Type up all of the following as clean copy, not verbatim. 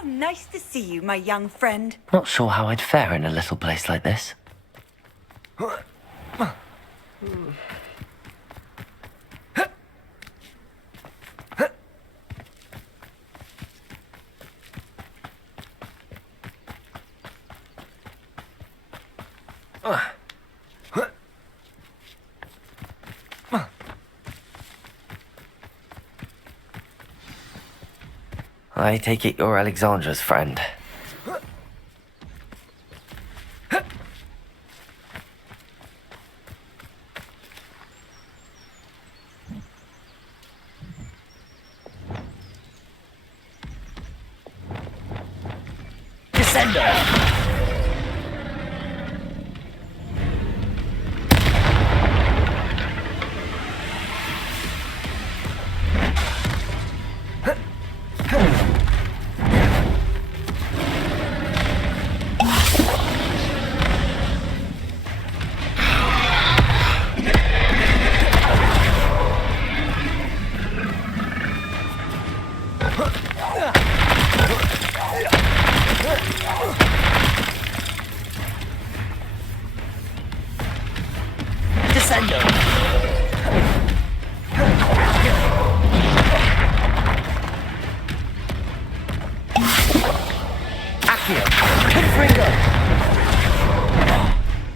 How nice to see you, my young friend. Not sure how I'd fare in a little place like this. I take it you're Alexandra's friend. Descender!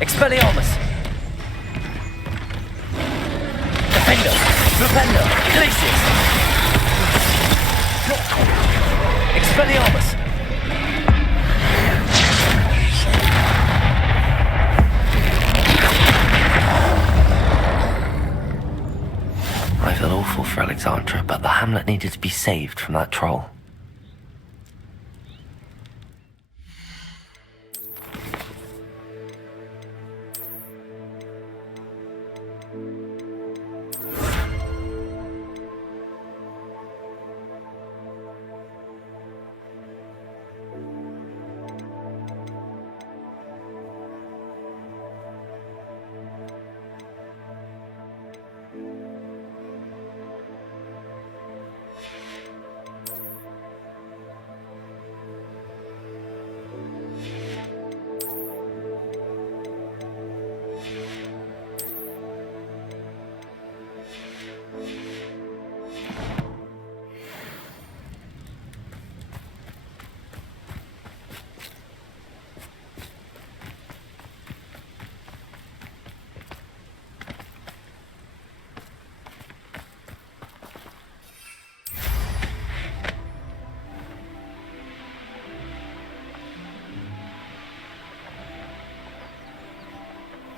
Expelliarmus! Defender! Defender! Glacius! Expelliarmus! I feel awful for Alexandra, but the hamlet needed to be saved from that troll.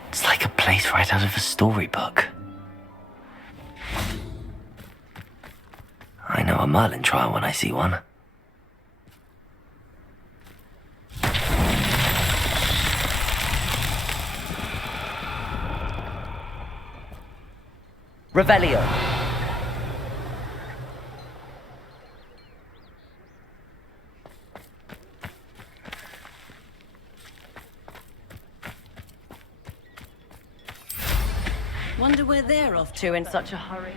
It's like a place right out of a storybook. I know a Merlin trial when I see one. Revelio. Wonder where they're off to in such a hurry.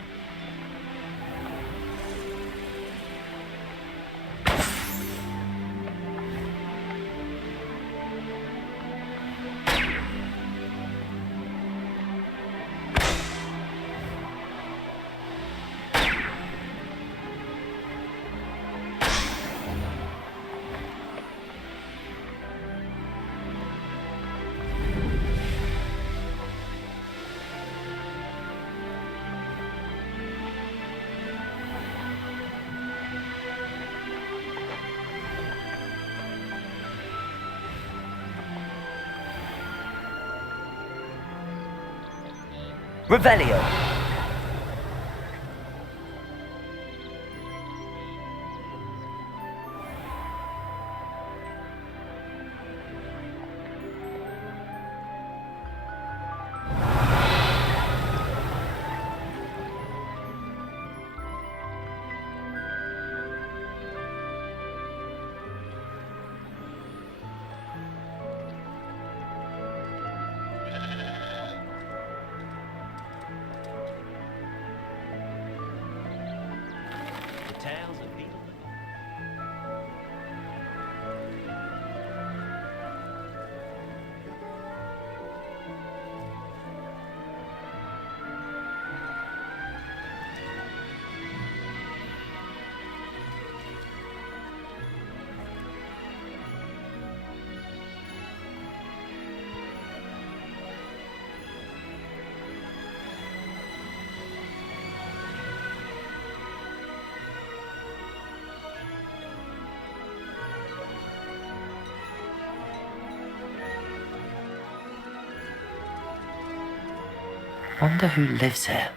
Revelio. Wonder who lives here.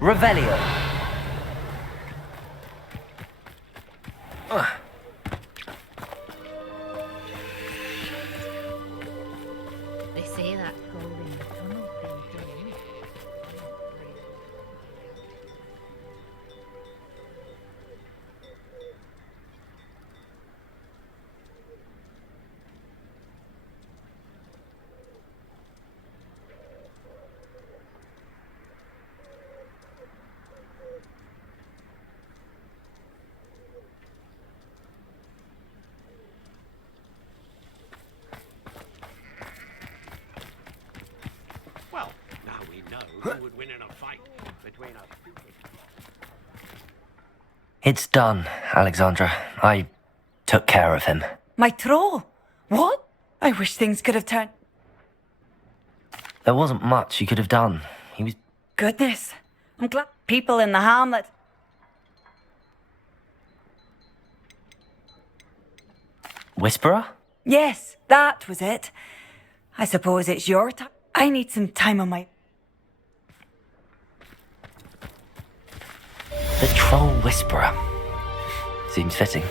Revelio. They say that golden tunnel's been done. Well, now we know who would win in a fight between us. It's done, Alexandra. I took care of him. My troll? What? I wish things could have turned... There wasn't much you could have done. He was... Goodness. I'm glad people in the hamlet... Whisperer? Yes, that was it. I suppose it's your time. I need some time on my... The Troll Whisperer. Seems fitting.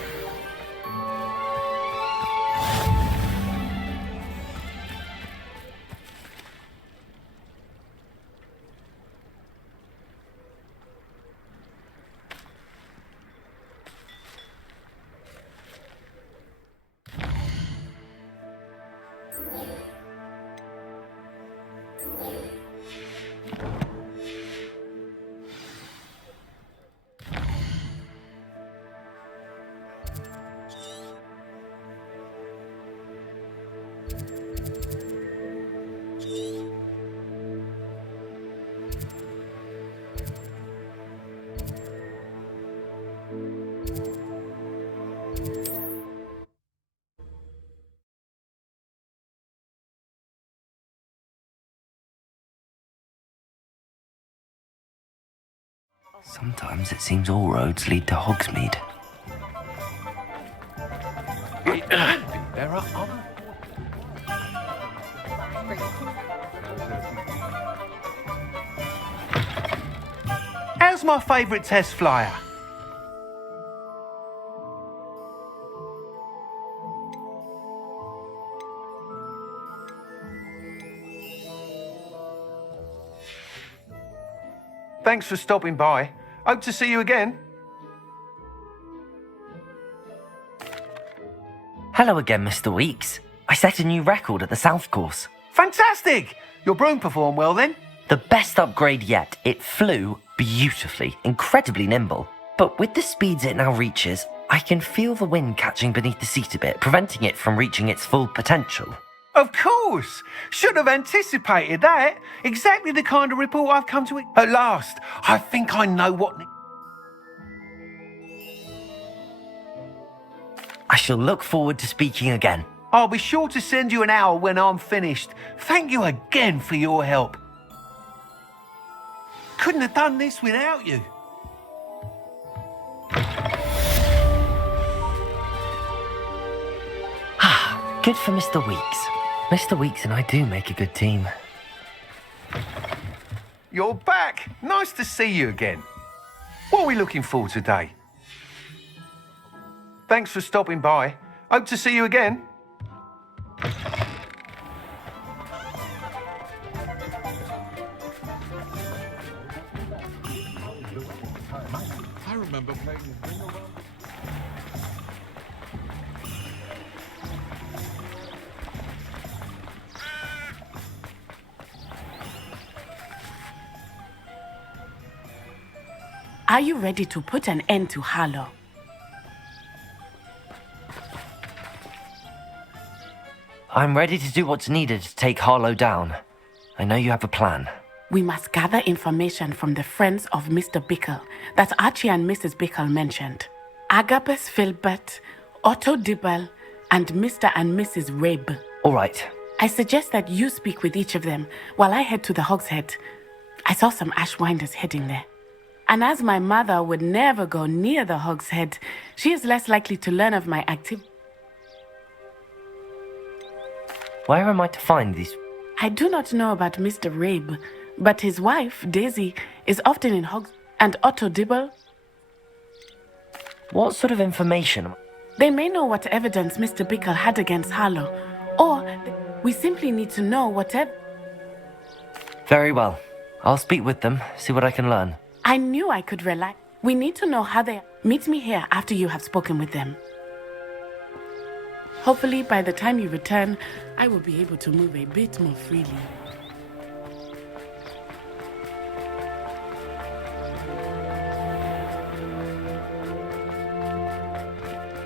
Sometimes it seems all roads lead to Hogsmeade. There are other... How's my favourite test flyer? Thanks for stopping by. Hope to see you again. Hello again, Mr. Weeks. I set a new record at the South Course. Fantastic! Your broom performed well then? The best upgrade yet. It flew beautifully, incredibly nimble. But with the speeds it now reaches, I can feel the wind catching beneath the seat a bit, preventing it from reaching its full potential. Of course! Should have anticipated that. Exactly the kind of report I've come to... At last, I think I know what... I shall look forward to speaking again. I'll be sure to send you an hour when I'm finished. Thank you again for your help. Couldn't have done this without you. Good for Mr. Weeks. Mr. Weeks and I do make a good team. You're back. Nice to see you again. What are we looking for today? Thanks for stopping by. Hope to see you again. I remember playing Ring Around. Are you ready to put an end to Harlow? I'm ready to do what's needed to take Harlow down. I know you have a plan. We must gather information from the friends of Mr. Bickle that Archie and Mrs. Bickle mentioned. Agabus Filbert, Otto Dibble, and Mr. and Mrs. Rabe. All right. I suggest that you speak with each of them while I head to the Hogshead. I saw some Ashwinders heading there. And as my mother would never go near the Hogshead, she is less likely to learn of my activity. Where am I to find these? I do not know about Mr. Rabe, but his wife, Daisy, is often in Hogs. And Otto Dibble. What sort of information? They may know what evidence Mr. Bickle had against Harlow, or we simply need to know whatever. Very well. I'll speak with them, see what I can learn. I knew I could rely. We need to know how they... Meet me here after you have spoken with them. Hopefully, by the time you return, I will be able to move a bit more freely.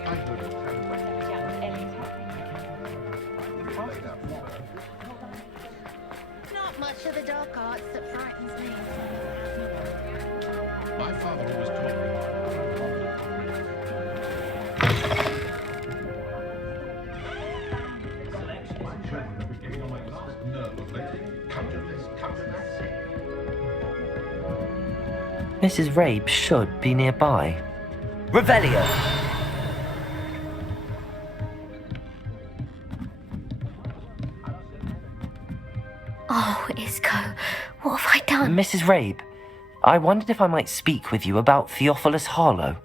I heard of Not much of the dark arts that frightens me. my father always told me. Getting on my last nerve of late. Come to this, come to that. Mrs. Rabe should be nearby. Revelio! Oh, Isco, what have I done? Mrs. Rabe, I wondered if I might speak with you about Theophilus Harlow.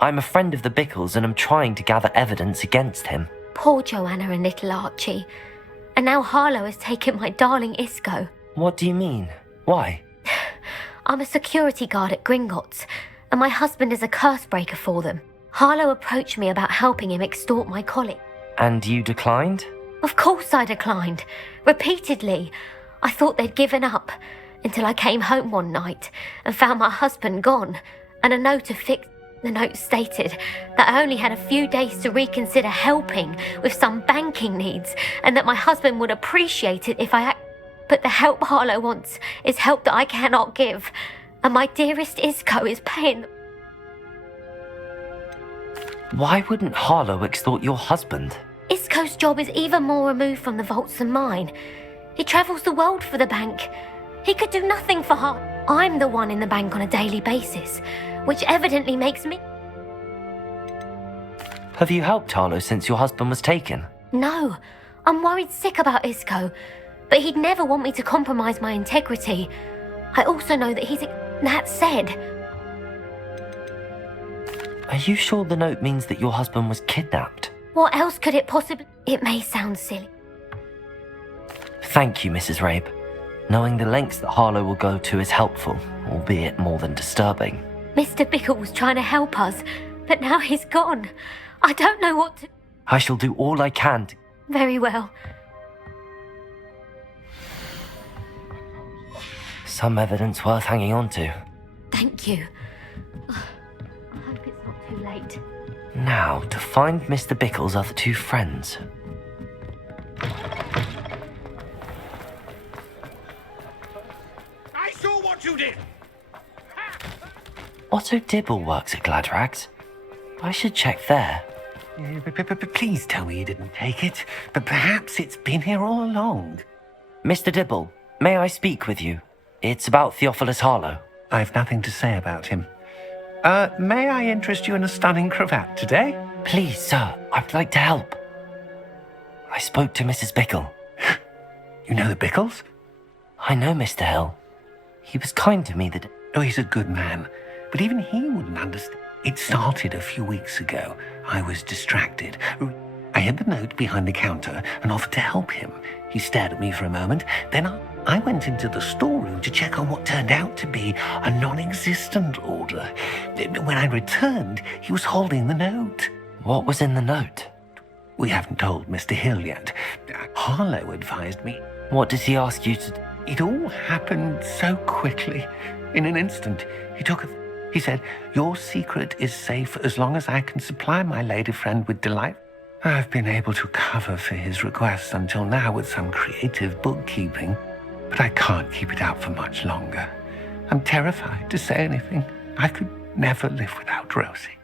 I'm a friend of the Bickles and am trying to gather evidence against him. Poor Joanna and little Archie. And now Harlow has taken my darling Isco. What do you mean? Why? I'm a security guard at Gringotts, and my husband is a curse breaker for them. Harlow approached me about helping him extort my colleague. And you declined? Of course I declined. Repeatedly. I thought they'd given up, until I came home one night and found my husband gone, and a note affixed. The note stated that I only had a few days to reconsider helping with some banking needs, and that my husband would appreciate it if I But the help Harlow wants is help that I cannot give, and my dearest Isco is paying. Why wouldn't Harlow extort your husband? Isco's job is even more removed from the vaults than mine. He travels the world for the bank. He could do nothing for Harlow. I'm the one in the bank on a daily basis, which evidently makes me... Have you helped Harlow since your husband was taken? No, I'm worried sick about Isco, but he'd never want me to compromise my integrity. I also know that he's... That said... Are you sure the note means that your husband was kidnapped? What else could it possibly... It may sound silly. Thank you, Mrs. Rabe. Knowing the lengths that Harlow will go to is helpful, albeit more than disturbing. Mr. Bickle was trying to help us, but now he's gone. I don't know what to... I shall do all I can to... Very well. Some evidence worth hanging on to. Thank you. I hope it's not too late. Now, to find Mr. Bickle's other two friends. I saw what you did! Otto Dibble works at Gladrags. I should check there. Please tell me you didn't take it. But perhaps it's been here all along. Mr. Dibble, may I speak with you? It's about Theophilus Harlow. I've nothing to say about him. May I interest you in a stunning cravat today? Please, sir, I'd like to help. I spoke to Mrs. Bickle. You know the Bickles? I know Mr. Hill. He was kind to me that... Oh, he's a good man. But even he wouldn't understand. It started a few weeks ago. I was distracted. I hid the note behind the counter and offered to help him. He stared at me for a moment. Then I went into the storeroom to check on what turned out to be a non-existent order. When I returned, he was holding the note. What was in the note? We haven't told Mr. Hill yet. Harlow advised me. What did he ask you to... It all happened so quickly. In an instant, he said, "Your secret is safe as long as I can supply my lady friend with delight." I've been able to cover for his requests until now with some creative bookkeeping. but I can't keep it out for much longer. I'm terrified to say anything. I could never live without Rosie.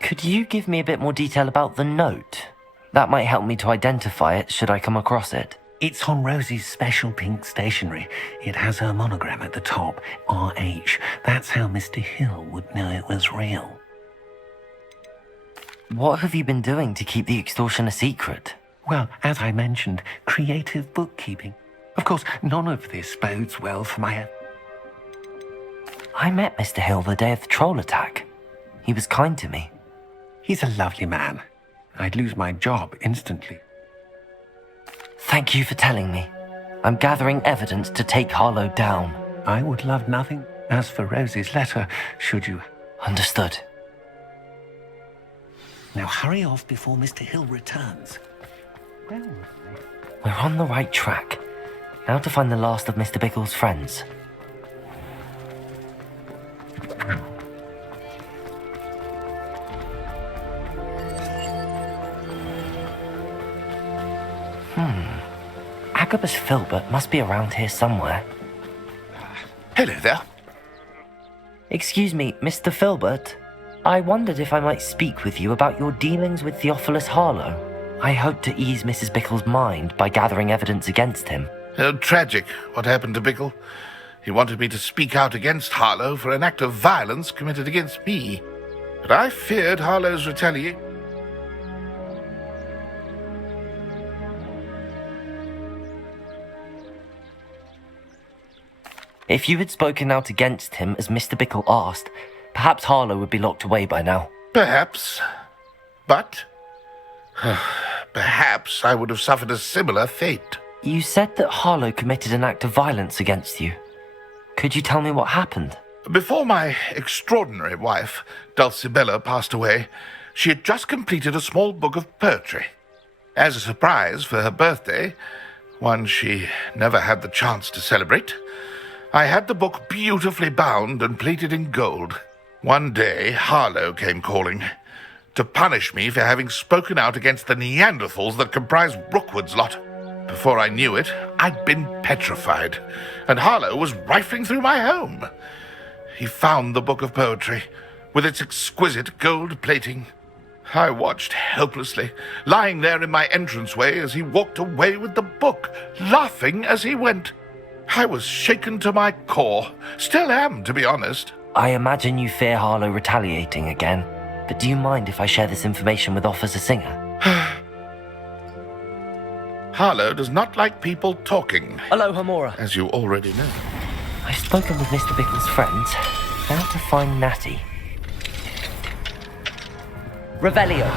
Could you give me a bit more detail about the note? That might help me to identify it should I come across it. It's on Rosie's special pink stationery. It has her monogram at the top, RH. That's how Mr. Hill would know it was real. What have you been doing to keep the extortion a secret? Well, as I mentioned, creative bookkeeping. Of course, none of this bodes well for my... I met Mr. Hill the day of the troll attack. He was kind to me. He's a lovely man. I'd lose my job instantly. Thank you for telling me. I'm gathering evidence to take Harlow down. I would love nothing. As for Rosie's letter, should you... Understood. Now hurry off before Mr. Hill returns. Where was I? We're on the right track. Now to find the last of Mr. Bickle's friends. Agabus Filbert must be around here somewhere. Hello there. Excuse me, Mr. Filbert. I wondered if I might speak with you about your dealings with Theophilus Harlow. I hope to ease Mrs. Bickle's mind by gathering evidence against him. Tragic, what happened to Bickle. He wanted me to speak out against Harlow for an act of violence committed against me. But I feared Harlow's retaliation. If you had spoken out against him as Mr. Bickle asked, perhaps Harlow would be locked away by now. Perhaps. But... perhaps I would have suffered a similar fate. You said that Harlow committed an act of violence against you. Could you tell me what happened? Before my extraordinary wife, Dulcibella, passed away, she had just completed a small book of poetry. As a surprise for her birthday, one she never had the chance to celebrate, I had the book beautifully bound and plated in gold. One day, Harlow came calling to punish me for having spoken out against the Neanderthals that comprise Rookwood's lot. Before I knew it, I'd been petrified, and Harlow was rifling through my home. He found the book of poetry, with its exquisite gold plating. I watched helplessly, lying there in my entranceway as he walked away with the book, laughing as he went. I was shaken to my core. Still am, to be honest. I imagine you fear Harlow retaliating again, but do you mind if I share this information with Officer Singer? Harlow does not like people talking. Hello, Hamora. As you already know. I've spoken with Mr. Bickle's friends. Now to find Natty. Revelio.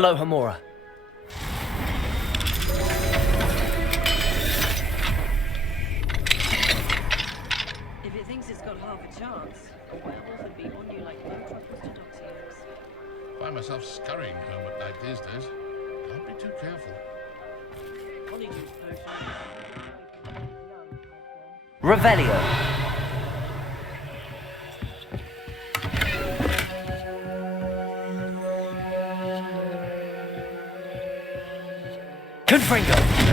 Hello, Hamora. If it thinks it's got half a chance, a werewolf would be on you like no truffles to dogs' ears. Find myself scurrying home at night these days. Can't be too careful. Polyjuice potion. Revelio. Confringo.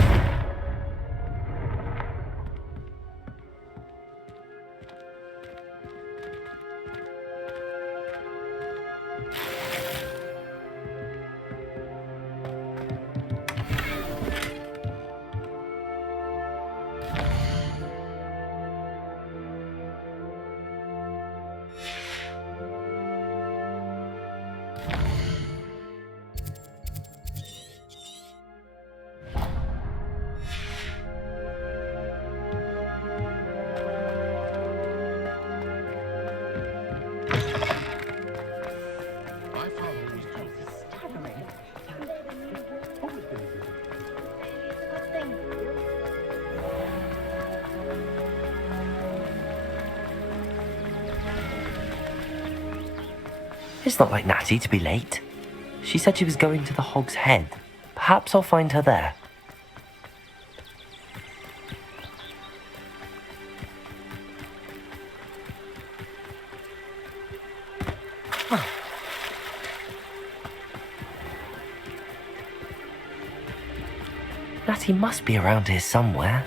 It's not like Natty to be late. She said she was going to the Hog's Head. Perhaps I'll find her there. Natty must be around here somewhere.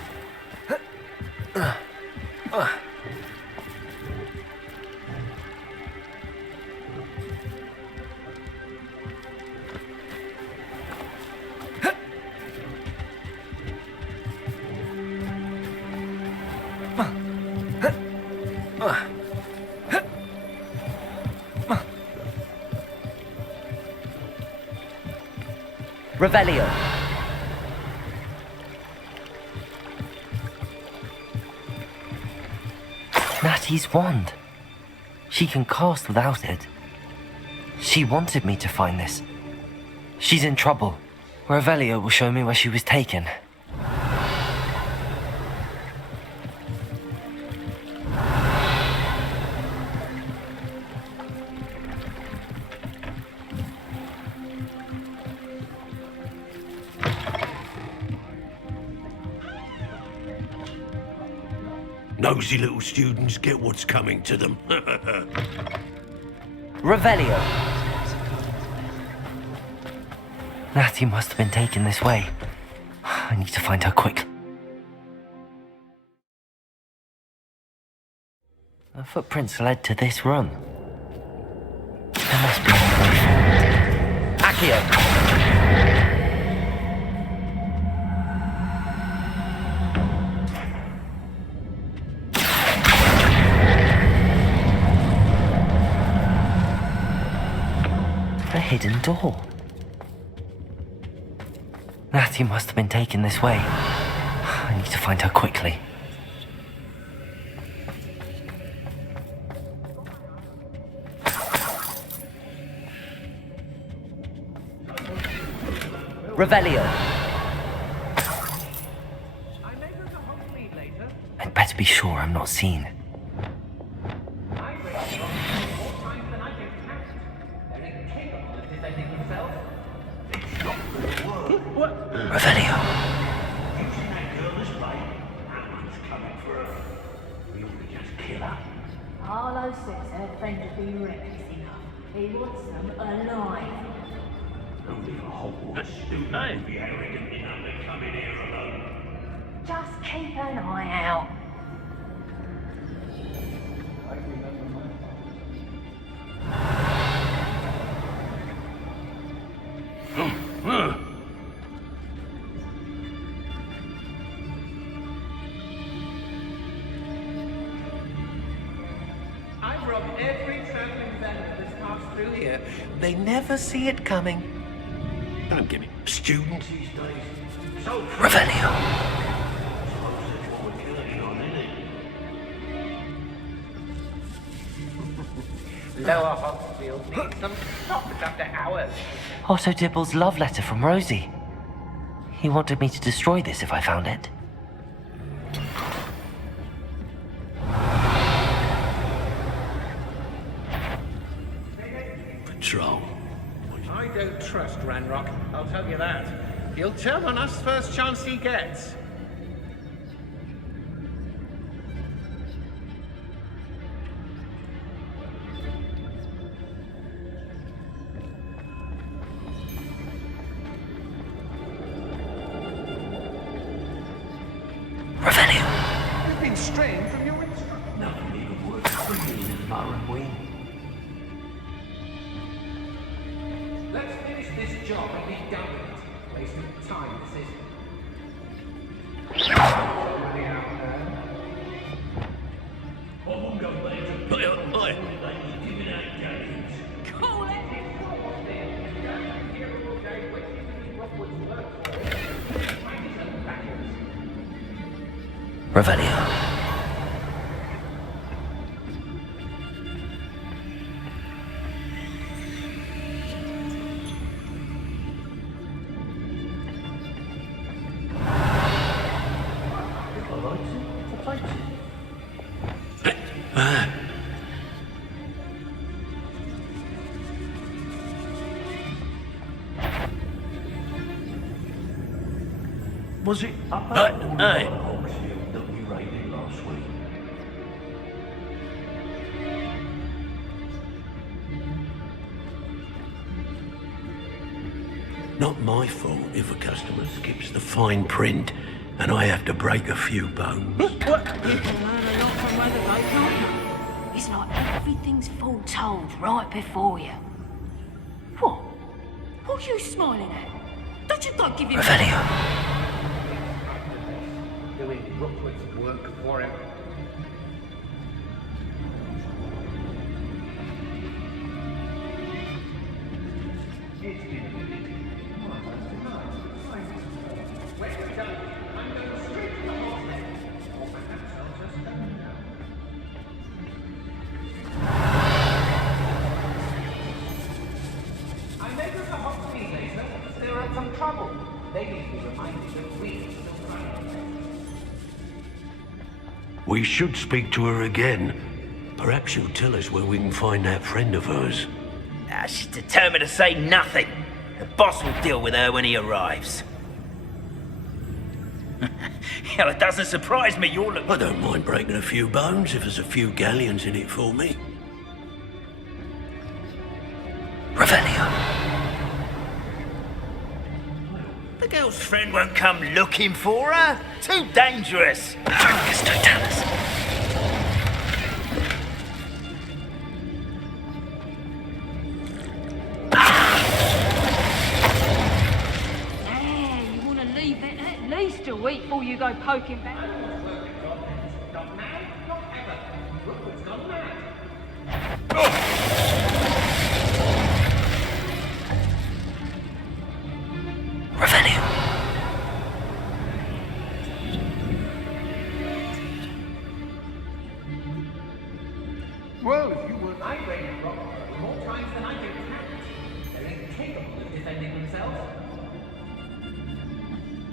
Revelio. Natty's wand. She can cast without it. She wanted me to find this. She's in trouble. Revelio will show me where she was taken. Nosy little students get what's coming to them. Revelio. Natty must have been taken this way. I need to find her quick. Her footprints led to this room. There must be another way forward. Accio. A hidden door. Natty must have been taken this way. I need to find her quickly. Revelio. I'd better be sure I'm not seen. Revelio. Harlow says her friend would be reckless enough. He wants them alive. Only a Hogwarts student would be arrogant enough to come in here alone. Just keep an eye out. I've robbed every traveling vendor that's passed through here. They never see it coming. Don't give me students these days. So Revelio. Lower Hogsfield needs some stoppage after hours. Otto Dibble's love letter from Rosie. He wanted me to destroy this if I found it. Patrol. I don't trust Ranrock, I'll tell you that. He'll turn on us first chance he gets. Revelio. You've been straying from your instruction. Nothing even worth bringing as far as we. Let's finish this job and be done with it. Waste of time, this is. Somebody out there. Call it! Revelio. Was it up Hey, hey. Hogsfield that we raided last week? Not my fault if a customer skips the fine print and I have to break a few bones. What? You can learn a lot from Weathergate, can't you? It's like everything's foretold right before you. What? What are you smiling at? Don't give him... Revelio. Doing Rookwood's work for him. When we're done, I'm going straight to the hotel. Or perhaps I'll just go now. I met with the Hogwarts later. They're in some trouble. They need to be reminded that we are still trying. We should speak to her again. Perhaps she'll tell us where we can find that friend of hers. She's determined to say nothing. The boss will deal with her when he arrives. Hell, it doesn't surprise me you're I don't mind breaking a few bones if there's a few galleons in it for me. Revelio. The girl's friend won't come looking for her. Too dangerous. Focus, Totalis. You want to leave it at least a week before you go poking back. Not now, not ever. Rookwood's gone mad. Revelio. Well, if you were... I raided Rockford more times than I do count. They're incapable of defending themselves.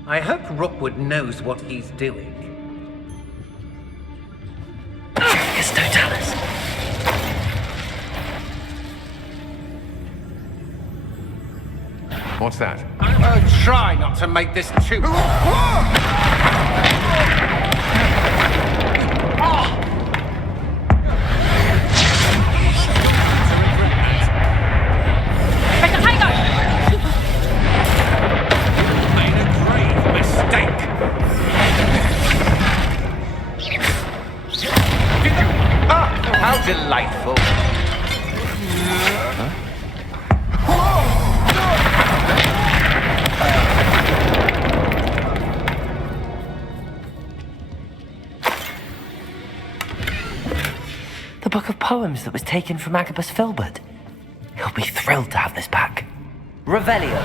I hope Rookwood knows what he's doing. Focus, Totalis. What's that? Try not to make this too... How delightful. The book of poems that was taken from Agabus Filbert. He'll be thrilled to have this back. Revelio.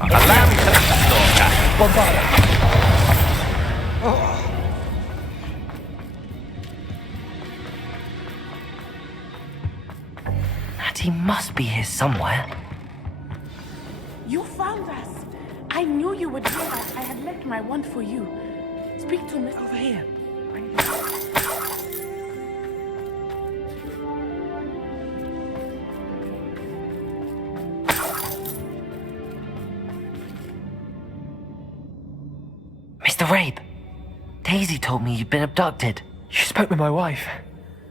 Allow me to stalker. Bombarda. Natty must be here somewhere. You found us. I knew you would do that. I had left my wand for you. Speak to me over here. Mr. Rabe, Daisy told me you'd been abducted. You spoke with my wife.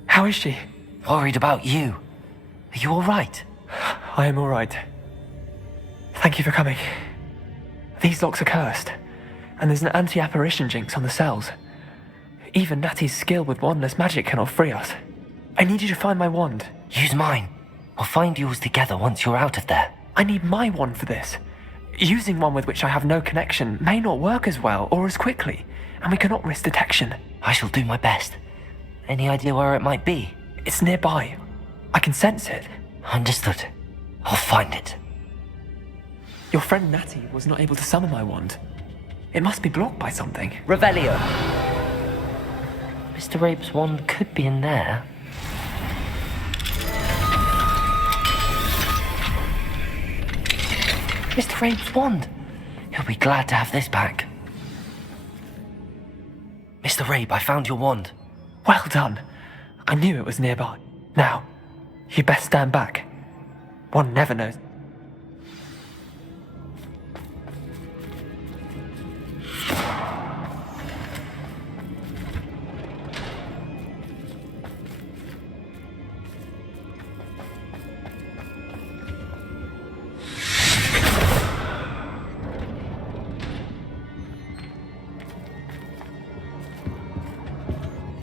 How is she? Worried about you. Are you all right? I am all right. Thank you for coming. These locks are cursed, and there's an anti-apparition jinx on the cells. Even Natty's skill with wandless magic cannot free us. I need you to find my wand. Use mine. We'll find yours together once you're out of there. I need my wand for this. Using one with which I have no connection may not work as well or as quickly, and we cannot risk detection. I shall do my best. Any idea where it might be? It's nearby. I can sense it. Understood. I'll find it. Your friend Natty was not able to summon my wand. It must be blocked by something. Revelio. Mr. Rabe's wand could be in there. Mr. Rabe's wand. He'll be glad to have this back. Mr. Rabe, I found your wand. Well done. I knew it was nearby. Now, you best stand back. One never knows.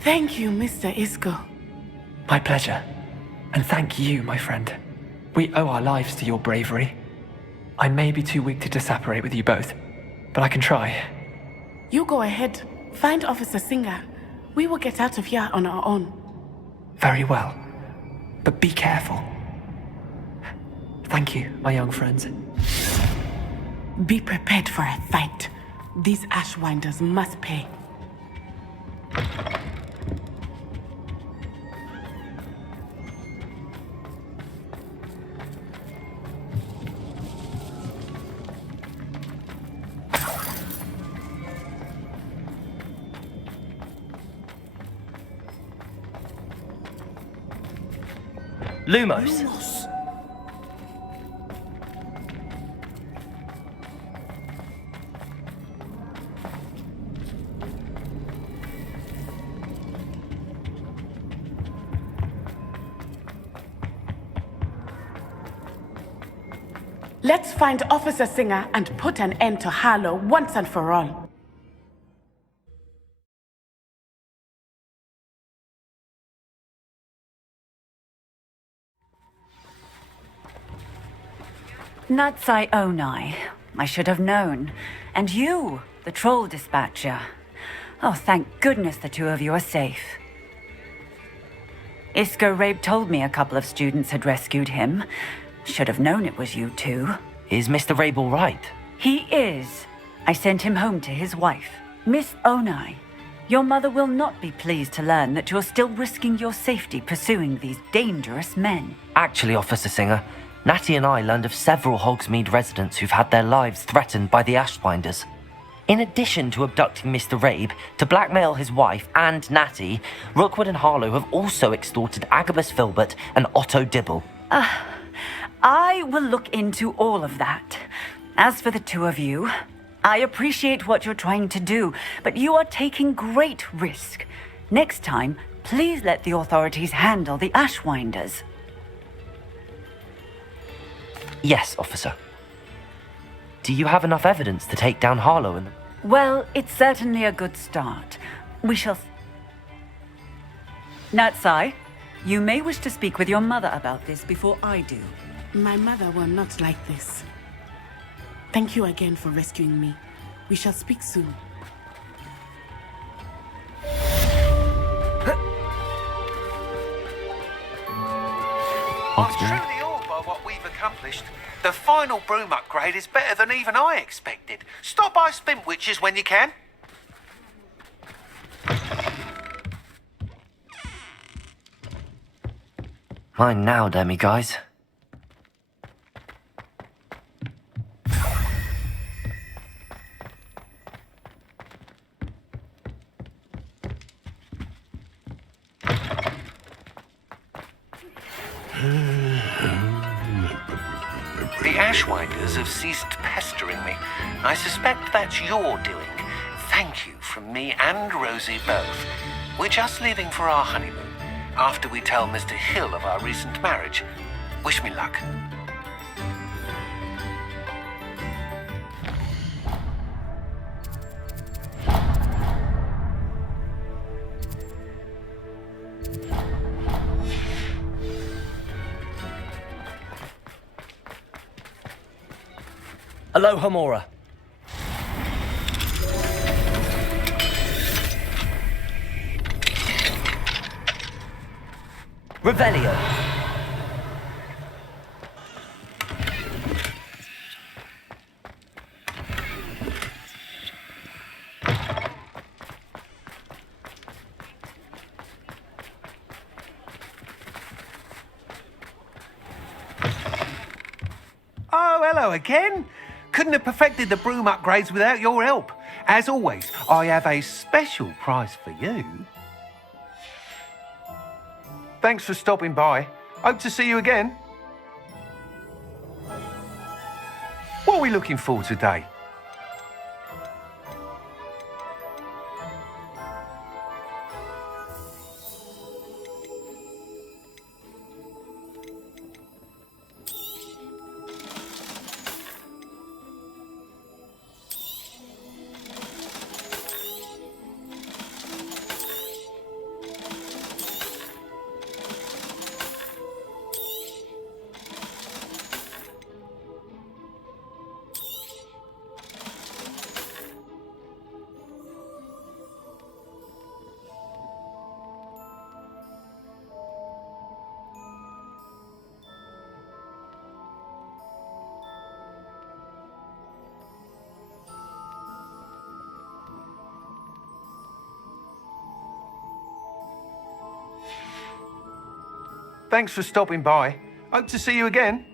Thank you, Mr. Isco. My pleasure. And thank you, my friend. We owe our lives to your bravery. I may be too weak to disapparate with you both, but I can try. You go ahead. Find Officer Singer. We will get out of here on our own. Very well. But be careful. Thank you, my young friends. Be prepared for a fight. These Ashwinders must pay. Lumos. Let's find Officer Singer and put an end to Harlow once and for all. Natsai Onai. I should have known. And you, the troll dispatcher. Oh, thank goodness the two of you are safe. Isco Rabe told me a couple of students had rescued him. Should have known it was you two. Is Mr. Rabe all right? He is. I sent him home to his wife. Miss Onai, your mother will not be pleased to learn that you're still risking your safety pursuing these dangerous men. Actually, Officer Singer, Natty and I learned of several Hogsmeade residents who've had their lives threatened by the Ashwinders. In addition to abducting Mr. Rabe to blackmail his wife and Natty, Rookwood and Harlow have also extorted Agabus Filbert and Otto Dibble. I will look into all of that. As for the two of you, I appreciate what you're trying to do, but you are taking great risk. Next time, please let the authorities handle the Ashwinders. Yes, officer. Do you have enough evidence to take down Harlow and... Well, it's certainly a good start. We shall... Natsai, you may wish to speak with your mother about this before I do. My mother will not like this. Thank you again for rescuing me. We shall speak soon. I'm truly awed by what we've accomplished. The final broom upgrade is better than even I expected. Stop by Spintwitches when you can. Mine now, Demi, guys. The Ashwinders have ceased pestering me. I suspect that's your doing. Thank you from me and Rosie both. We're just leaving for our honeymoon, after we tell Mr. Hill of our recent marriage. Wish me luck. Aloha, Mora. Revelio. Oh, hello again. Couldn't have perfected the broom upgrades without your help. As always, I have a special prize for you. Thanks for stopping by. Hope to see you again. What are we looking for today? Thanks for stopping by. Hope to see you again.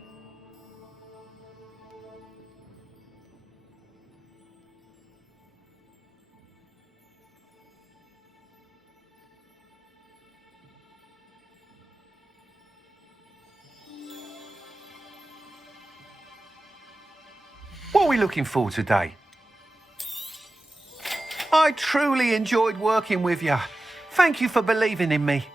What are we looking for today? I truly enjoyed working with you. Thank you for believing in me.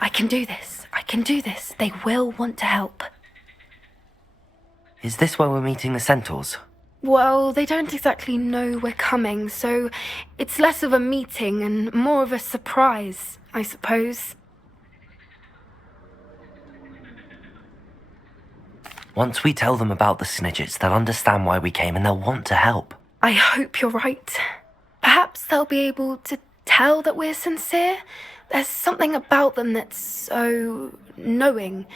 I can do this. I can do this. They will want to help. Is this where we're meeting the centaurs? Well, they don't exactly know we're coming, so it's less of a meeting and more of a surprise, I suppose. Once we tell them about the Snidgets, they'll understand why we came and they'll want to help. I hope you're right. Perhaps they'll be able to tell that we're sincere. There's something about them that's so knowing.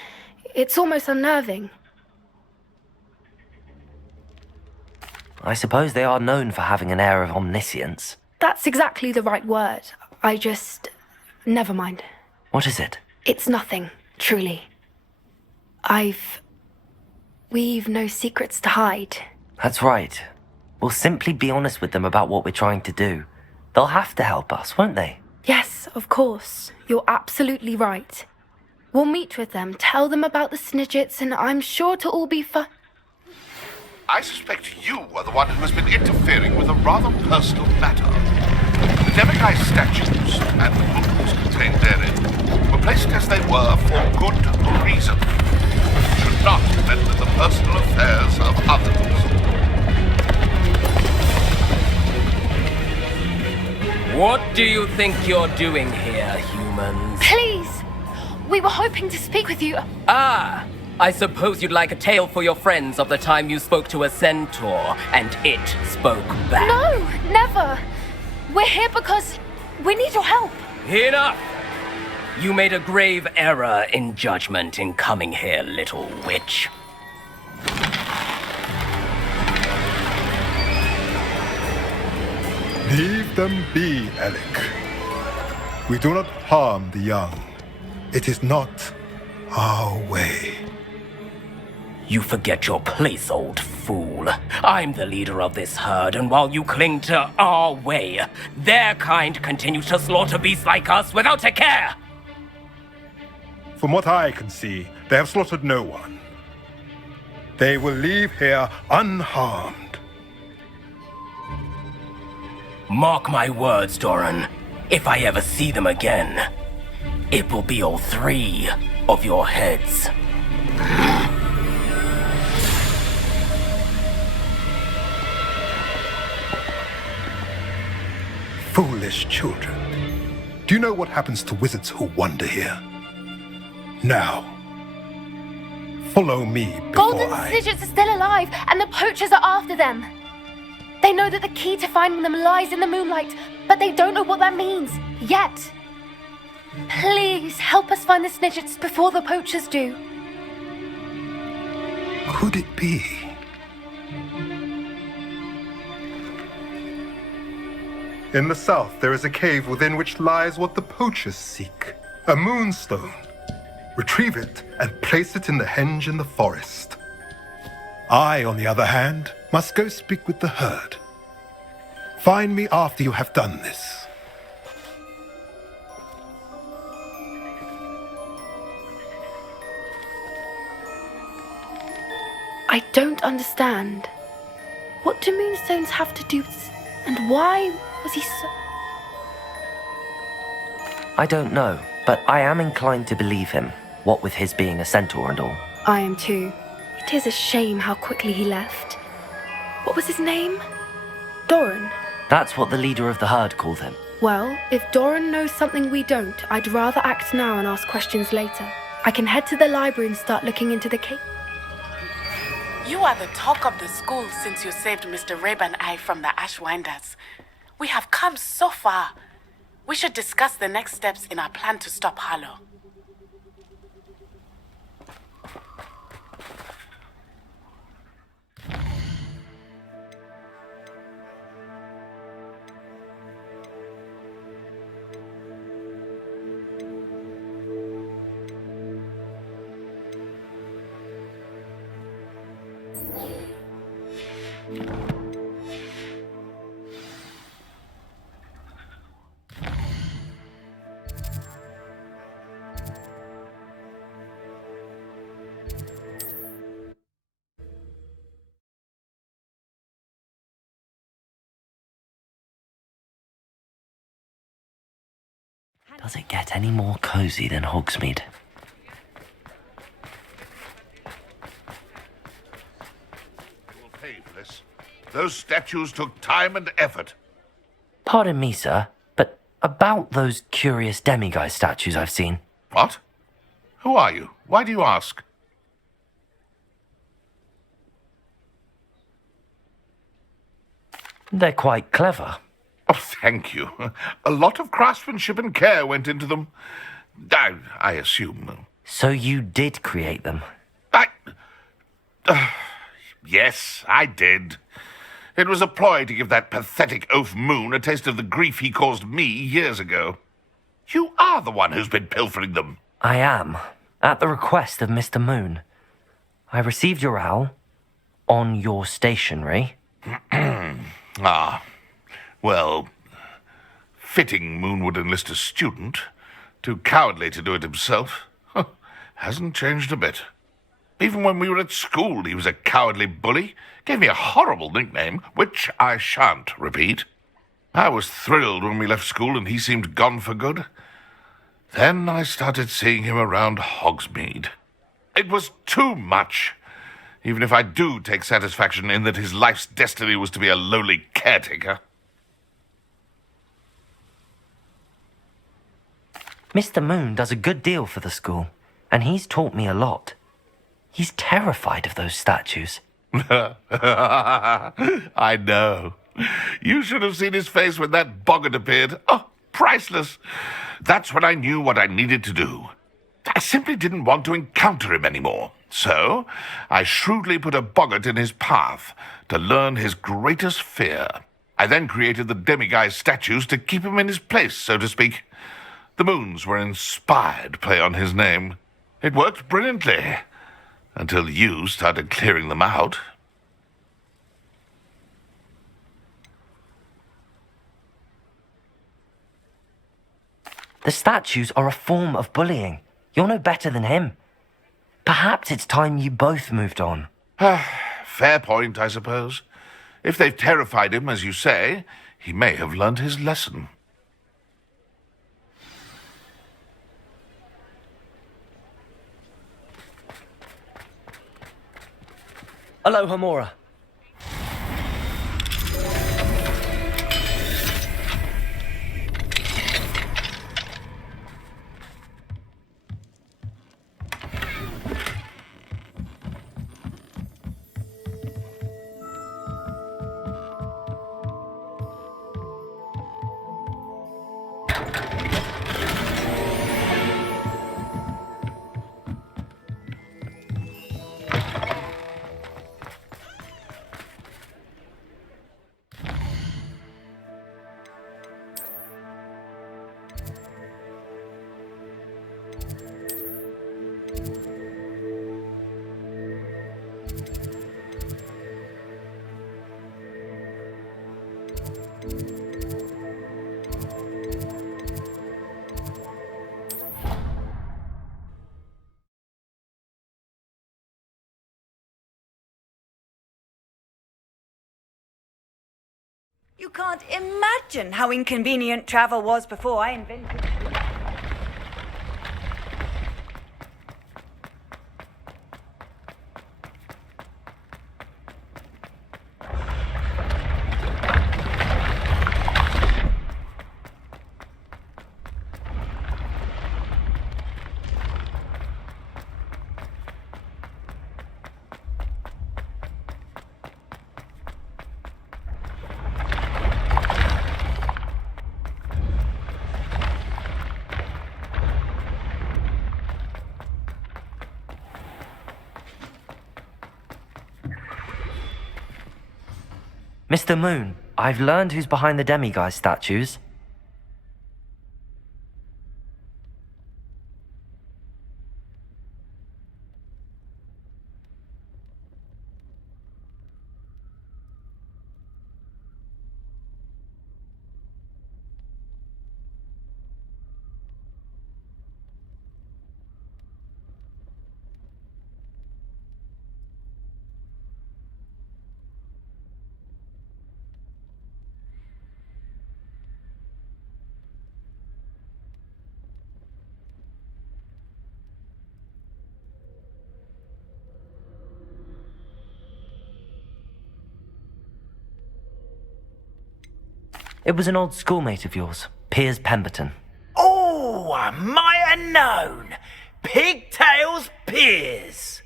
It's almost unnerving. I suppose they are known for having an air of omniscience. That's exactly the right word. Never mind. What is it? It's nothing, truly. We've no secrets to hide. That's right. We'll simply be honest with them about what we're trying to do. They'll have to help us, won't they? Yes, of course. You're absolutely right. We'll meet with them, tell them about the Snidgets, and I'm sure to all be I suspect you are the one who has been interfering with a rather personal matter. The Devigai statues and the books contained therein were placed as they were for good reason. You should not meddle in the personal affairs of others. What do you think you're doing here, humans? Please! We were hoping to speak with you. Ah! I suppose you'd like a tale for your friends of the time you spoke to a centaur, and it spoke back. No, never! We're here because we need your help. Enough! You made a grave error in judgment in coming here, little witch. Leave them be, Alec. We do not harm the young. It is not our way. You forget your place, old fool. I'm the leader of this herd, and while you cling to our way, their kind continue to slaughter beasts like us without a care! From what I can see, they have slaughtered no one. They will leave here unharmed. Mark my words, Doran. If I ever see them again, it will be all 3 of your heads. Foolish children. Do you know what happens to wizards who wander here? Now, Follow me before Golden I... Snidgets are still alive, and the poachers are after them. They know that the key to finding them lies in the moonlight, but they don't know what that means, yet. Please, help us find the Snidgets before the poachers do. Could it be? In the south, there is a cave within which lies what the poachers seek. A moonstone. Retrieve it and place it in the henge in the forest. I, on the other hand, must go speak with the herd. Find me after you have done this. I don't understand. What do moonstones have to do with... And why was he so... I don't know, but I am inclined to believe him, what with his being a centaur and all. I am too. It is a shame how quickly he left. What was his name? Doran. That's what the leader of the herd called him. Well, if Doran knows something we don't, I'd rather act now and ask questions later. I can head to the library and start looking into the cave. You are the talk of the school since you saved Mr. Rabe and I from the Ashwinders. We have come so far. We should discuss the next steps in our plan to stop Harlow. Does it get any more cozy than Hogsmeade? You will pay for this. Those statues took time and effort. Pardon me, sir, but about those curious demiguise statues I've seen. What? Who are you? Why do you ask? They're quite clever. Oh, thank you. A lot of craftsmanship and care went into them. I assume. So you did create them? Yes, I did. It was a ploy to give that pathetic oaf Moon a taste of the grief he caused me years ago. You are the one who's been pilfering them. I am, at the request of Mr. Moon. I received your owl on your stationery. Ah, well, fitting Moon would enlist a student. Too cowardly to do it himself. Hasn't changed a bit. Even when we were at school, he was a cowardly bully. Gave me a horrible nickname, which I shan't repeat. I was thrilled when we left school and he seemed gone for good. Then I started seeing him around Hogsmeade. It was too much. Even if I do take satisfaction in that his life's destiny was to be a lowly caretaker. Mr. Moon does a good deal for the school, and he's taught me a lot. He's terrified of those statues. I know. You should have seen his face when that boggart appeared. Oh, priceless. That's when I knew what I needed to do. I simply didn't want to encounter him anymore. So, I shrewdly put a boggart in his path to learn his greatest fear. I then created the demiguise statues to keep him in his place, so to speak. The moons were inspired play on his name. It worked brilliantly, until you started clearing them out. The statues are a form of bullying. You're no better than him. Perhaps it's time you both moved on. Fair point, I suppose. If they've terrified him, as you say, he may have learned his lesson. Aloha, Mora. You can't imagine how inconvenient travel was before I invented it. Mr. Moon, I've learned who's behind the demiguise statues. It was an old schoolmate of yours, Piers Pemberton. Oh, I might have known. Pigtails Piers.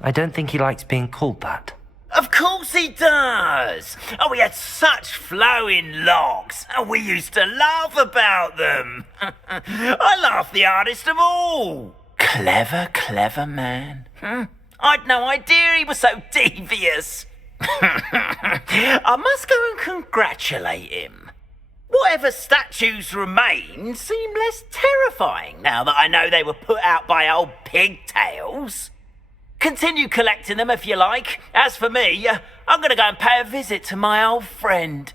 I don't think he likes being called that. Of course he does. Oh, we had such flowing locks, and we used to laugh about them. I laughed the hardest of all. Clever, clever man. I'd no idea he was so devious. I must go and congratulate him. Whatever statues remain seem less terrifying now that I know they were put out by old pigtails. Continue collecting them if you like. As for me, I'm going to go and pay a visit to my old friend.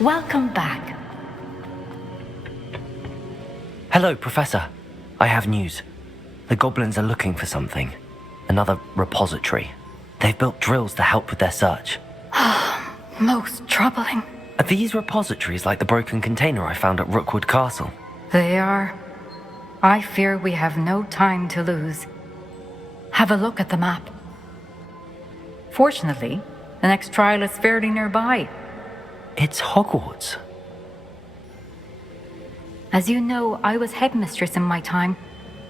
Welcome back. Hello, Professor. I have news. The goblins are looking for something. Another repository. They've built drills to help with their search. Most troubling. Are these repositories like the broken container I found at Rookwood Castle? They are. I fear we have no time to lose. Have a look at the map. Fortunately, the next trial is fairly nearby. It's Hogwarts. As you know, I was headmistress in my time.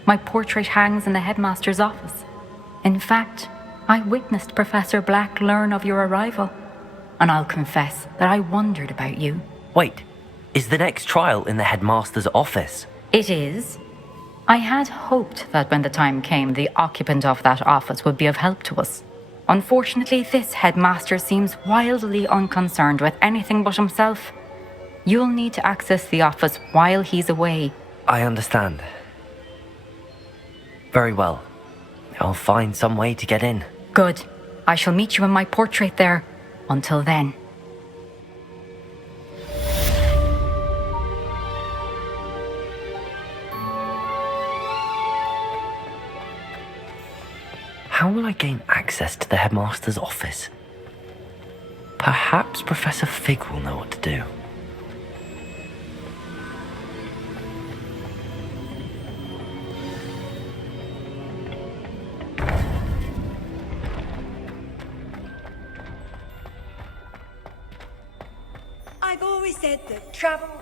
My portrait hangs in the headmaster's office. In fact, I witnessed Professor Black learn of your arrival. And I'll confess that I wondered about you. Wait, is the next trial in the headmaster's office? It is. I had hoped that when the time came, the occupant of that office would be of help to us. Unfortunately, this headmaster seems wildly unconcerned with anything but himself. You'll need to access the office while he's away. I understand. Very well. I'll find some way to get in. Good. I shall meet you in my portrait there. Until then. How will I gain access to the headmaster's office? Perhaps Professor Fig will know what to do. I've always said that travel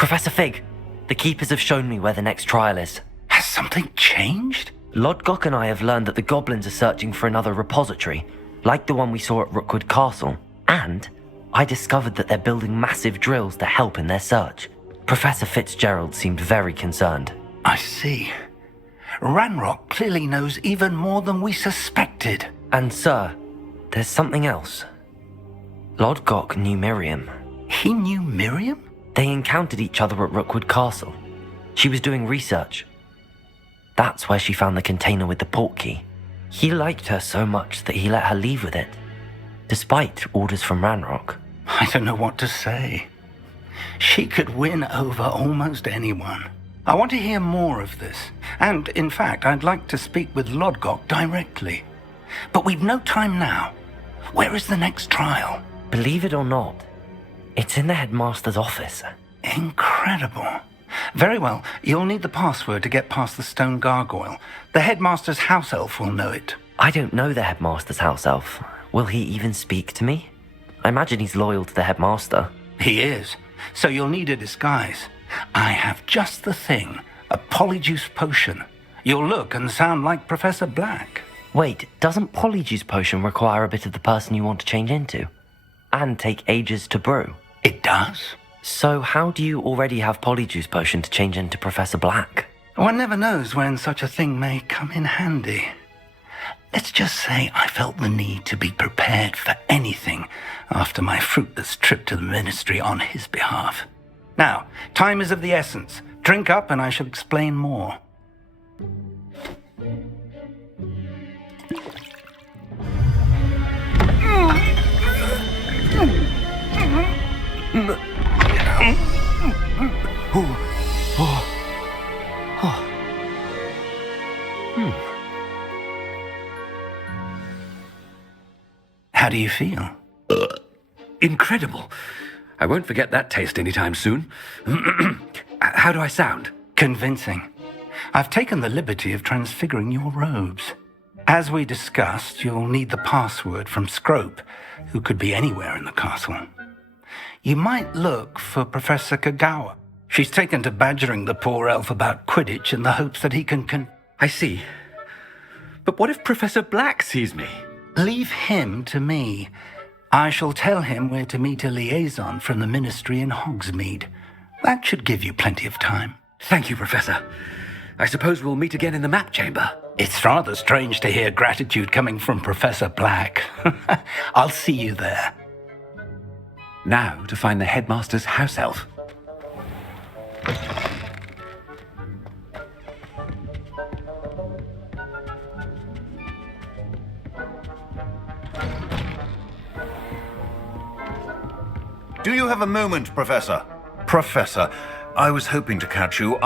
Professor Fig, the Keepers have shown me where the next trial is. Has something changed? Lodgok and I have learned that the goblins are searching for another repository, like the one we saw at Rookwood Castle. And I discovered that they're building massive drills to help in their search. Professor Fitzgerald seemed very concerned. I see. Ranrock clearly knows even more than we suspected. And sir, there's something else. Lodgok knew Miriam. He knew Miriam? They encountered each other at Rookwood Castle. She was doing research. That's where she found the container with the portkey. He liked her so much that he let her leave with it, despite orders from Ranrock. I don't know what to say. She could win over almost anyone. I want to hear more of this. And, in fact, I'd like to speak with Lodgok directly. But we've no time now. Where is the next trial? Believe it or not, it's in the headmaster's office. Incredible. Very well. You'll need the password to get past the stone gargoyle. The headmaster's house elf will know it. I don't know the headmaster's house elf. Will he even speak to me? I imagine he's loyal to the headmaster. He is. So you'll need a disguise. I have just the thing. A polyjuice potion. You'll look and sound like Professor Black. Wait, doesn't polyjuice potion require a bit of the person you want to change into? And take ages to brew? It does. So how do you already have polyjuice potion to change into Professor Black? One never knows when such a thing may come in handy. Let's just say I felt the need to be prepared for anything after my fruitless trip to the ministry on his behalf. Now, time is of the essence. Drink up and I shall explain more. How do you feel? Incredible. I won't forget that taste anytime soon. How do I sound? Convincing. I've taken the liberty of transfiguring your robes. As we discussed, you'll need the password from Scrope, who could be anywhere in the castle. You might look for Professor Kagawa. She's taken to badgering the poor elf about Quidditch in the hopes that he can I see. But what if Professor Black sees me? Leave him to me. I shall tell him where to meet a liaison from the ministry in Hogsmeade. That should give you plenty of time. Thank you, Professor. I suppose we'll meet again in the map chamber. It's rather strange to hear gratitude coming from Professor Black. I'll see you there. Now to find the headmaster's house elf. Do you have a moment, Professor? Professor, I was hoping to catch you.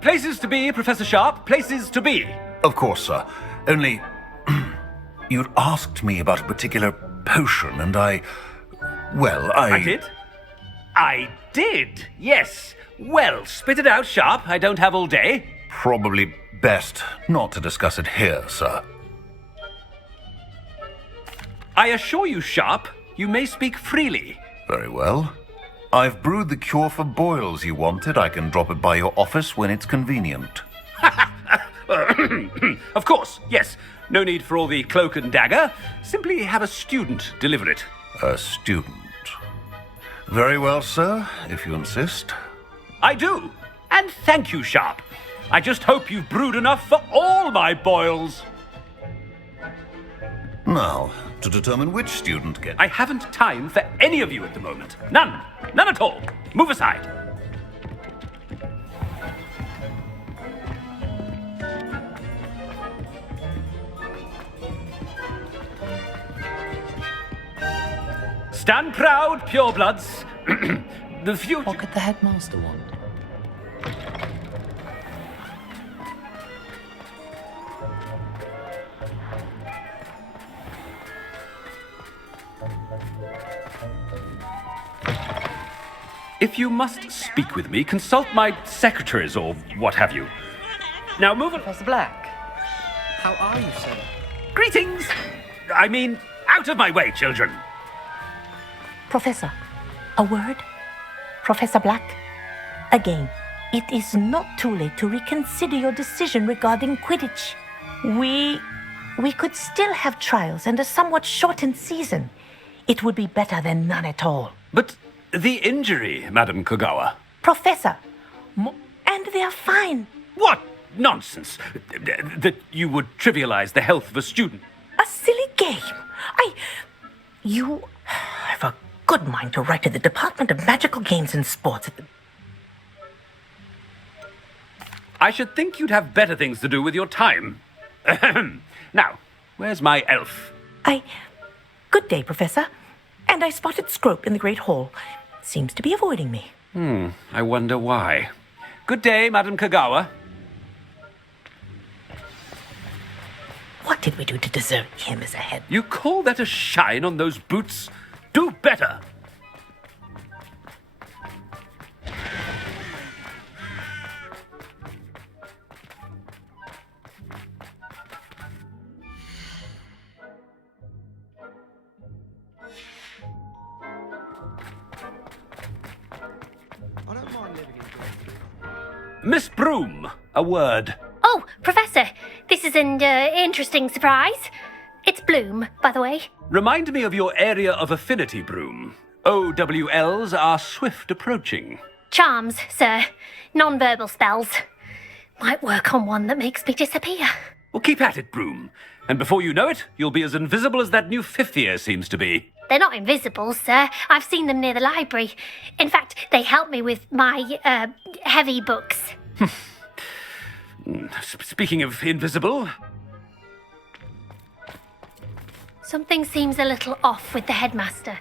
Places to be, Professor Sharp. Places to be. Of course, sir. Only, you'd asked me about a particular potion, and I did? I did, yes. Well, spit it out, Sharp. I don't have all day. Probably best not to discuss it here, sir. I assure you, Sharp, you may speak freely. Very well. I've brewed the cure for boils you wanted. I can drop it by your office when it's convenient. Of course, yes. No need for all the cloak and dagger. Simply have a student deliver it. A student. Very well, sir, if you insist. I do. And thank you, Sharp. I just hope you've brewed enough for all my boils. Now, to determine which student gets... I haven't time for any of you at the moment. None. None at all. Move aside. Stand proud, purebloods. The future... What could the headmaster want? If you must speak with me, consult my secretaries or what have you. Now move on. Professor Black, how are you, sir? Greetings! I mean, out of my way, children. Professor, a word? Professor Black, again, it is not too late to reconsider your decision regarding Quidditch. We could still have trials and a somewhat shortened season. It would be better than none at all. But the injury, Madam Kogawa. Professor, and they are fine. What nonsense! That you would trivialize the health of a student. A silly game. You have a good mind to write to the Department of Magical Games and Sports. I should think you'd have better things to do with your time. Now, where's my elf? Good day, Professor. And I spotted Scrope in the Great Hall. Seems to be avoiding me. I wonder why. Good day, Madam Kogawa. What did we do to deserve him as a head? You call that a shine on those boots? Do better! Miss Broom, a word. Oh, Professor, this is an interesting surprise. It's Bloom, by the way. Remind me of your area of affinity, Broom. OWLs are swift approaching. Charms, sir. Non-verbal spells. Might work on one that makes me disappear. Well, keep at it, Broom. And before you know it, you'll be as invisible as that new fifth year seems to be. They're not invisible, sir. I've seen them near the library. In fact, they help me with my, heavy books. Speaking of invisible... Something seems a little off with the headmaster.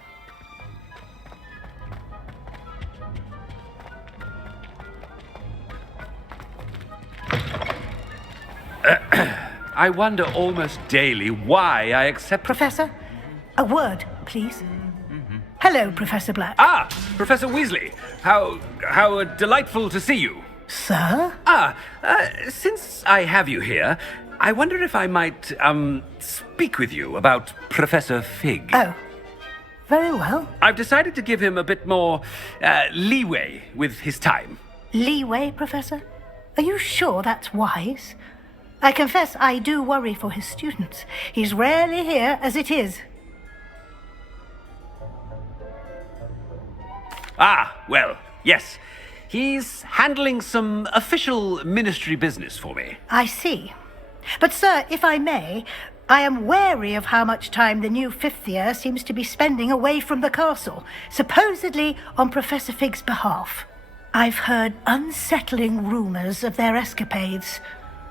I wonder almost daily why I accept... Professor, a word, please. Hello, Professor Black. Ah, Professor Weasley. How delightful to see you. Sir? Since I have you here, I wonder if I might, speak with you about Professor Fig. Oh, very well. I've decided to give him a bit more, leeway with his time. Leeway, Professor? Are you sure that's wise? I confess I do worry for his students. He's rarely here as it is. Ah, well, yes. He's handling some official ministry business for me. I see. But, sir, if I may, I am wary of how much time the new fifth year seems to be spending away from the castle, supposedly on Professor Fig's behalf. I've heard unsettling rumours of their escapades.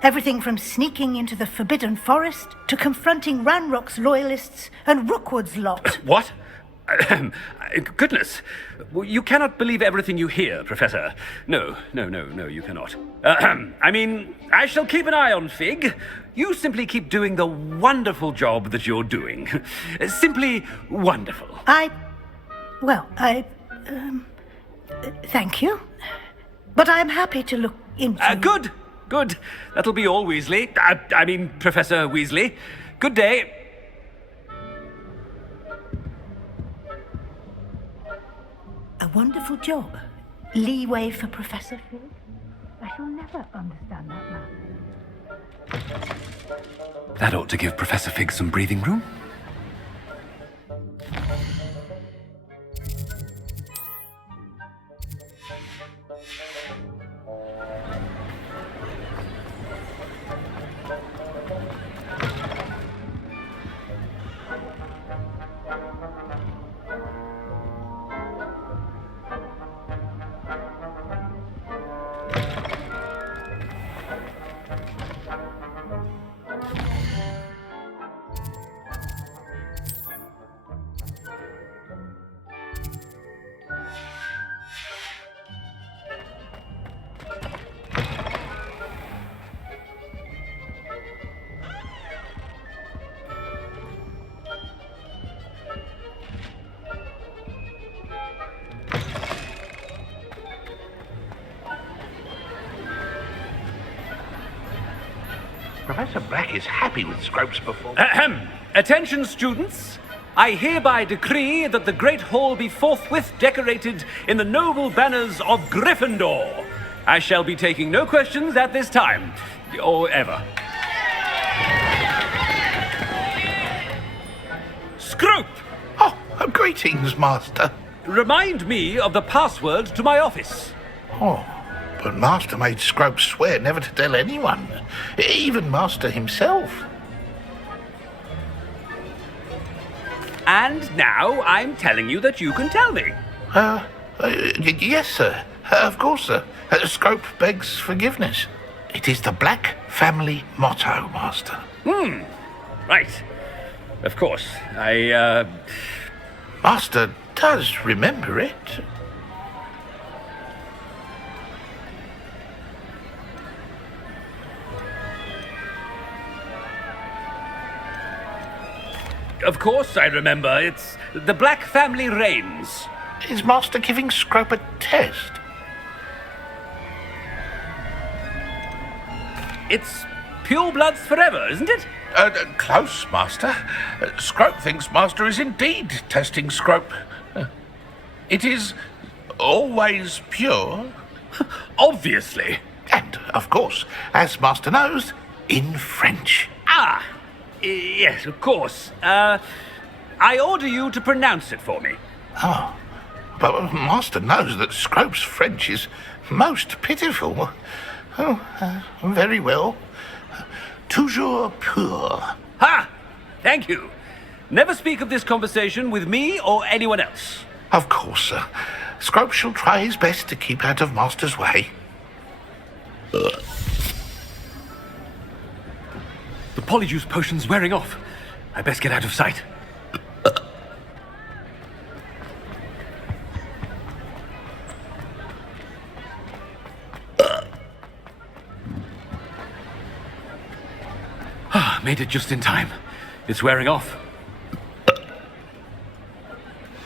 Everything from sneaking into the Forbidden Forest to confronting Ranrock's loyalists and Rookwood's lot. What? Goodness. You cannot believe everything you hear, Professor. No, you cannot. I mean, I shall keep an eye on Fig. You simply keep doing the wonderful job that you're doing. Simply wonderful. Thank you. But I'm happy to look into... Good. That'll be all, Weasley. I mean, Professor Weasley. Good day. A wonderful job. Leeway for Professor Fig. I shall never understand that man. That ought to give Professor Fig some breathing room. Professor Black is happy with Scrope's performance. Attention, students. I hereby decree that the Great Hall be forthwith decorated in the noble banners of Gryffindor. I shall be taking no questions at this time, or ever. Scrope! Oh, greetings, Master. Remind me of the password to my office. Oh, but Master made Scrope swear never to tell anyone, even Master himself. And now I'm telling you that you can tell me. Yes, sir. Of course, sir. Scrope begs forgiveness. It is the Black family motto, Master. Right. Of course. Master does remember it. Of course I remember. It's the Black family reigns. Is Master giving Scrope a test? It's pure bloods forever, isn't it? Close, Master. Scrope thinks Master is indeed testing Scrope. It is always pure. Obviously. And, of course, as Master knows, in French. Ah! Yes, of course. I order you to pronounce it for me. Oh, but Master knows that Scrope's French is most pitiful. Oh, very well. Toujours pur. Ha! Thank you. Never speak of this conversation with me or anyone else. Of course, sir. Scrope shall try his best to keep out of Master's way. The polyjuice potion's wearing off. I best get out of sight. Made it just in time. It's wearing off.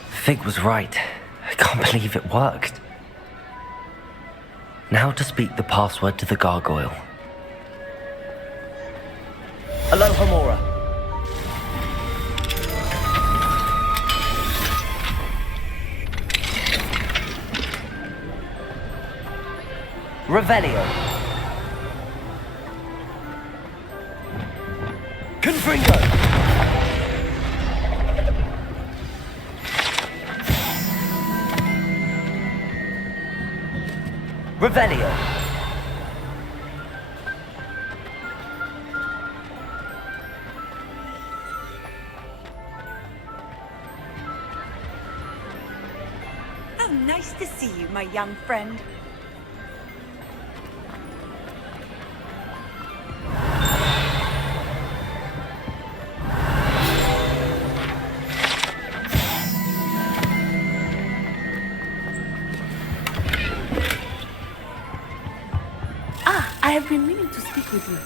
Fig was right. I can't believe it worked. Now to speak the password to the gargoyle. Alohomora. Revelio. Confringo. Revelio. How nice to see you, my young friend. I have been meaning to speak with you.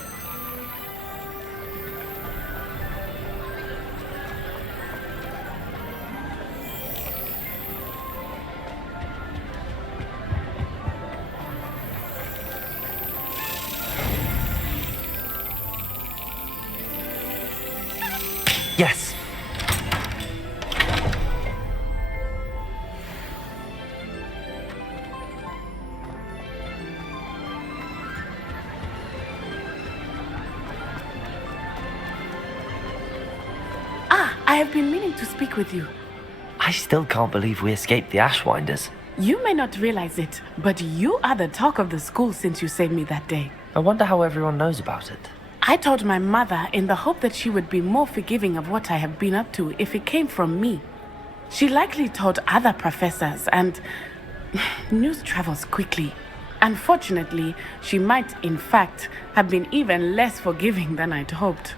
Yes. I have been meaning to speak with you. I still can't believe we escaped the Ashwinders. You may not realize it, but you are the talk of the school since you saved me that day. I wonder how everyone knows about it. I told my mother in the hope that she would be more forgiving of what I have been up to if it came from me. She likely told other professors, and news travels quickly. Unfortunately, she might, in fact, have been even less forgiving than I'd hoped.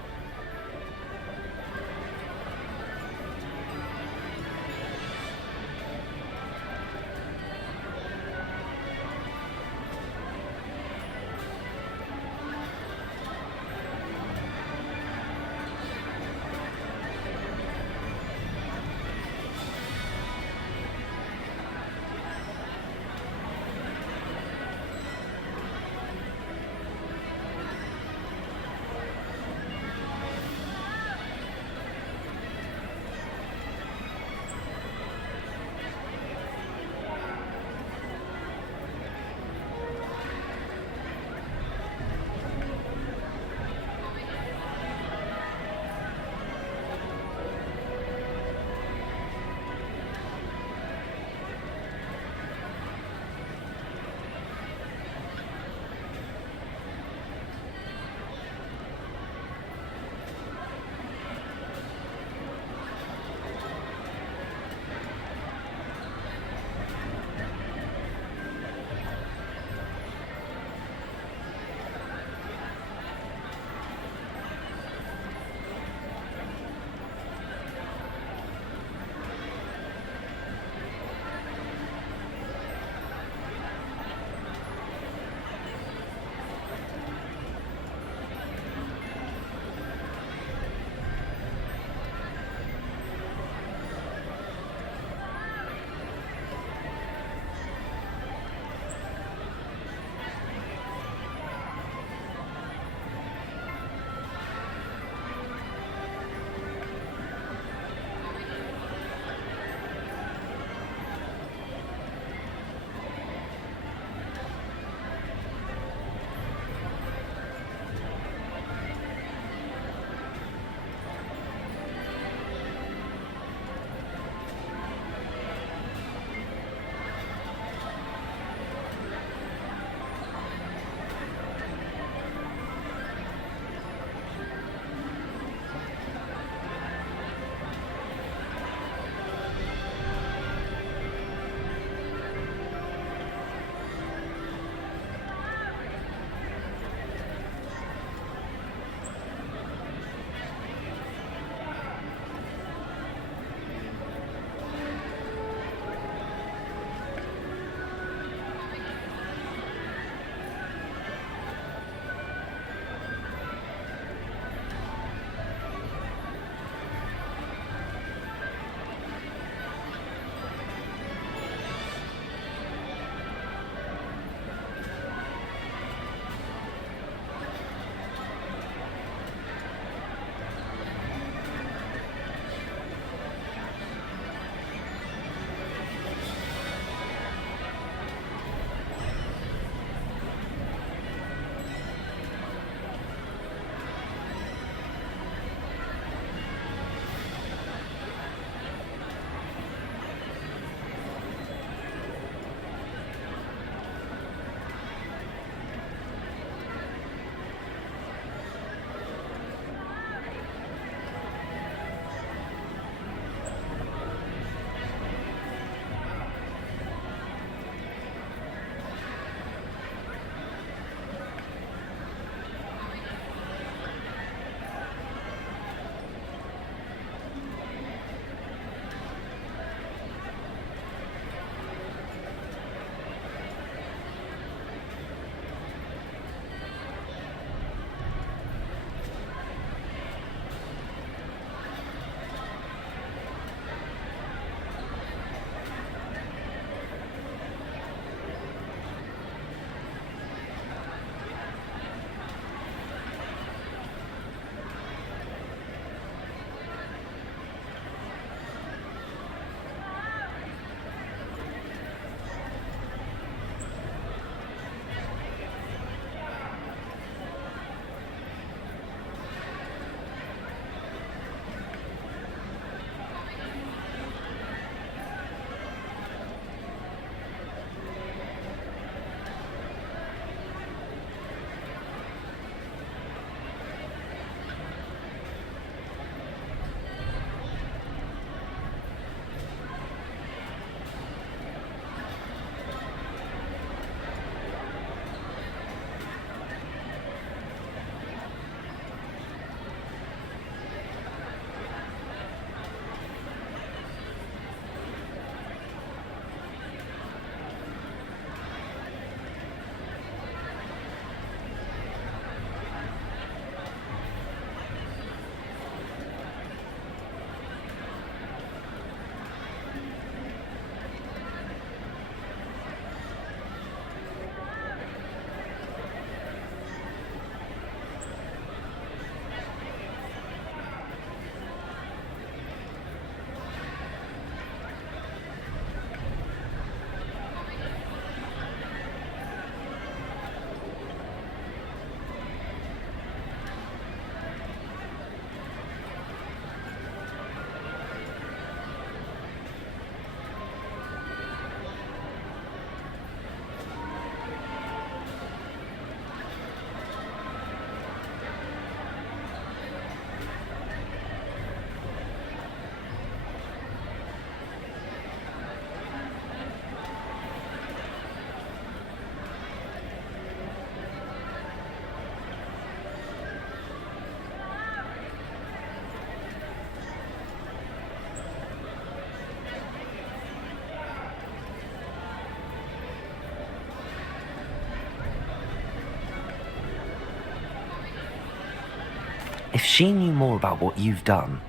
If she knew more about what you've done,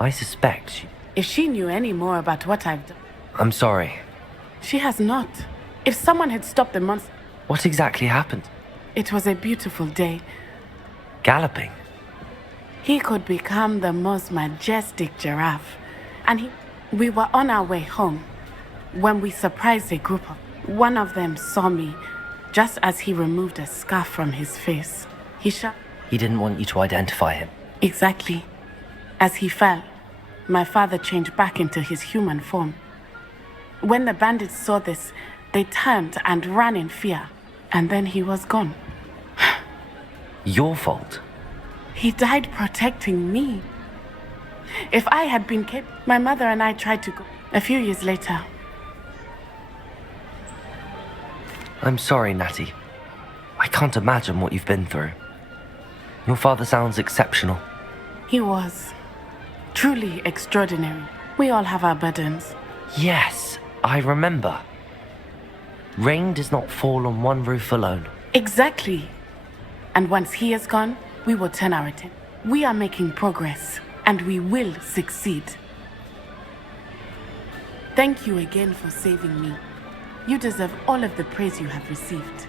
I suspect If she knew any more about what I've done, I'm sorry. she has not. If someone had stopped the monster, What exactly happened? it was a beautiful day. Galloping? He could become the most majestic giraffe. And we were on our way home when we surprised a group of... One of them saw me just as he removed a scarf from his face. He shot... He didn't want you to identify him. Exactly. As he fell, my father changed back into his human form. When the bandits saw this, they turned and ran in fear. And then he was gone. Your fault. He died protecting me. If I had been kept, my mother and I tried to go. A few years later. I'm sorry, Natty. I can't imagine what you've been through. Your father sounds exceptional. He was truly extraordinary. We all have our burdens. Yes, I remember. Rain does not fall on one roof alone. Exactly. And once he is gone, we will turn our attention. We are making progress, and we will succeed. Thank you again for saving me. You deserve all of the praise you have received.